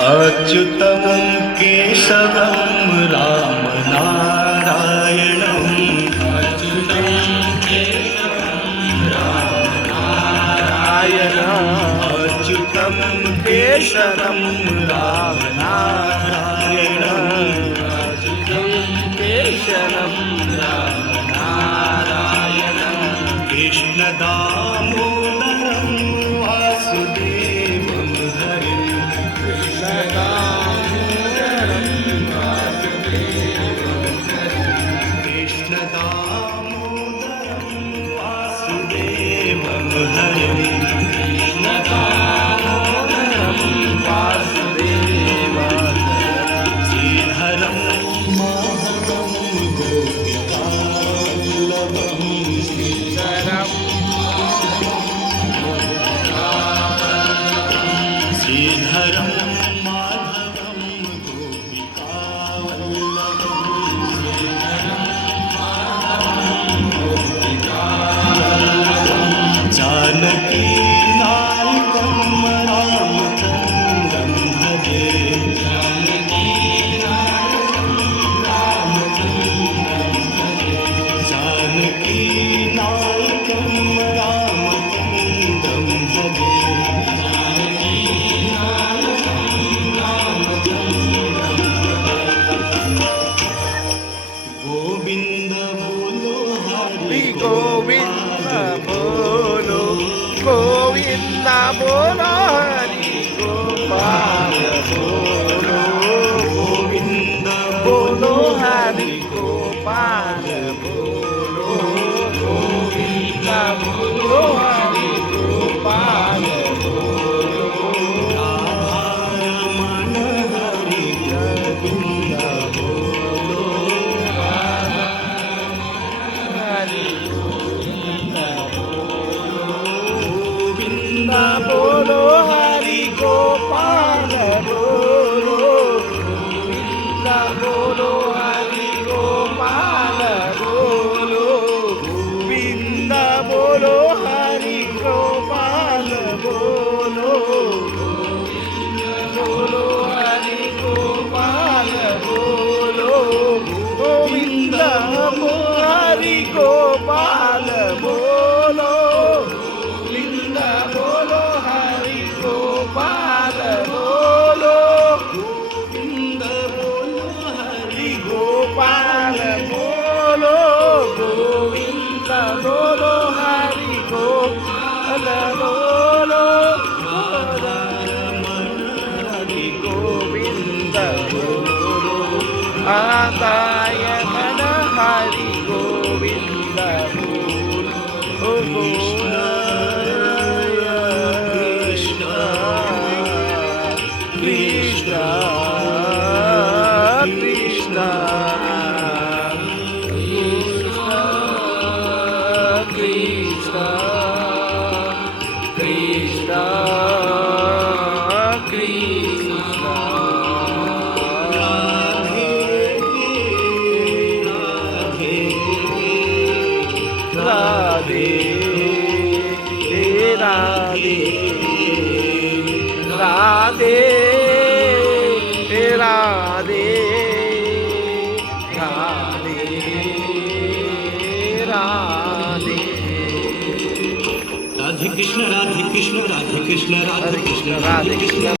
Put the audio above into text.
अच्युतं केशवं राम नारायणम् अच्युतं अच्युतं केशवं राम नारायणम् अच्युतं केशवं राम नारायणम् कृष्णदामोदरं वासुदेवं हरिं कृष्णदामोदरं वासुदेवं हरिं श्रीधरं माधवं गोपिकावल्लभं श्रीधरं माधवं गोपिकावल्लभं जानकी नायकं रामचन्द्रं भजे जानकी नायकं रामचन्द्रं भजे गोविंद बोलो हरि गोविंद बोलो गोविंद बोलो हरि गोपाल बोलो गोविंद बोलो हरि गोपाल बोलो गोविंद बोलो हरि गोपाल बोलो रमण हरि गोविंद बोलो हरि गोविंद बोलो हरि गोपाल बोलो गोविंद बोलो हरि गोपाल बोलो गोविंद बोलो हरि गोपाल बोलो बोलो हरि गोपाल बोलो गोविंद हरि गोपाल बोलो गोविंद बोलो हरि गोपाल बोलो गोविंद बोलो हरि गोपाल बोलो गोविंद बोलो हरि गोपाल बोलो रमण हरि गोविंद बोलो आदाय मन हरि गोविंद बोलो कृष्ण कृष्ण कृष्ण कृष्ण कृष्ण कृष्ण राधे राधे राधे राधे राधे राधे राधे राधे कृष्ण राधे कृष्ण राधे कृष्ण राधे कृष्ण राधे कृष्ण